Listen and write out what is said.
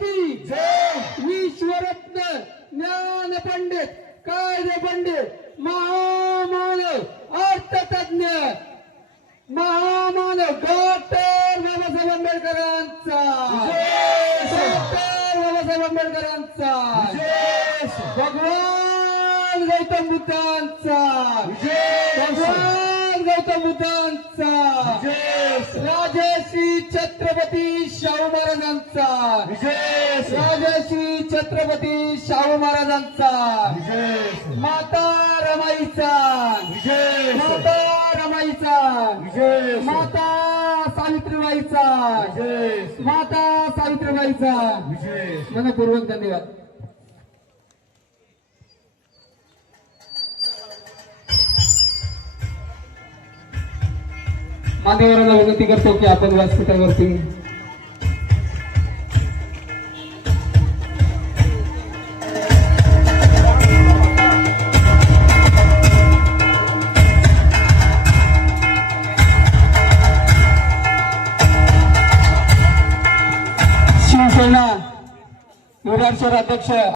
की जय। विश्वरत्न ज्ञान पंडित कायदे पंडित महामानव अर्थतज्ञ महामानव डॉक्टर बाबासाहेब आंबेडकरांचा डॉक्टर बाबासाहेब आंबेडकरांचा भगवान गौतम बुद्धांचा भगवान गौतम बुद्धांचा राजश्री छत्रपती शाहू महाराजांचा राजश्री छत्रपती शाहू महाराजांचा माता रमाईचा माता रमाईचा माता सावित्रीबाईचा माता सावित्रीबाईचा मनपूर्वक धन्यवाद। मान्यवरांना विनंती करतो की आपण व्यासपीठावरती शिवसेना विभाग शहर अध्यक्ष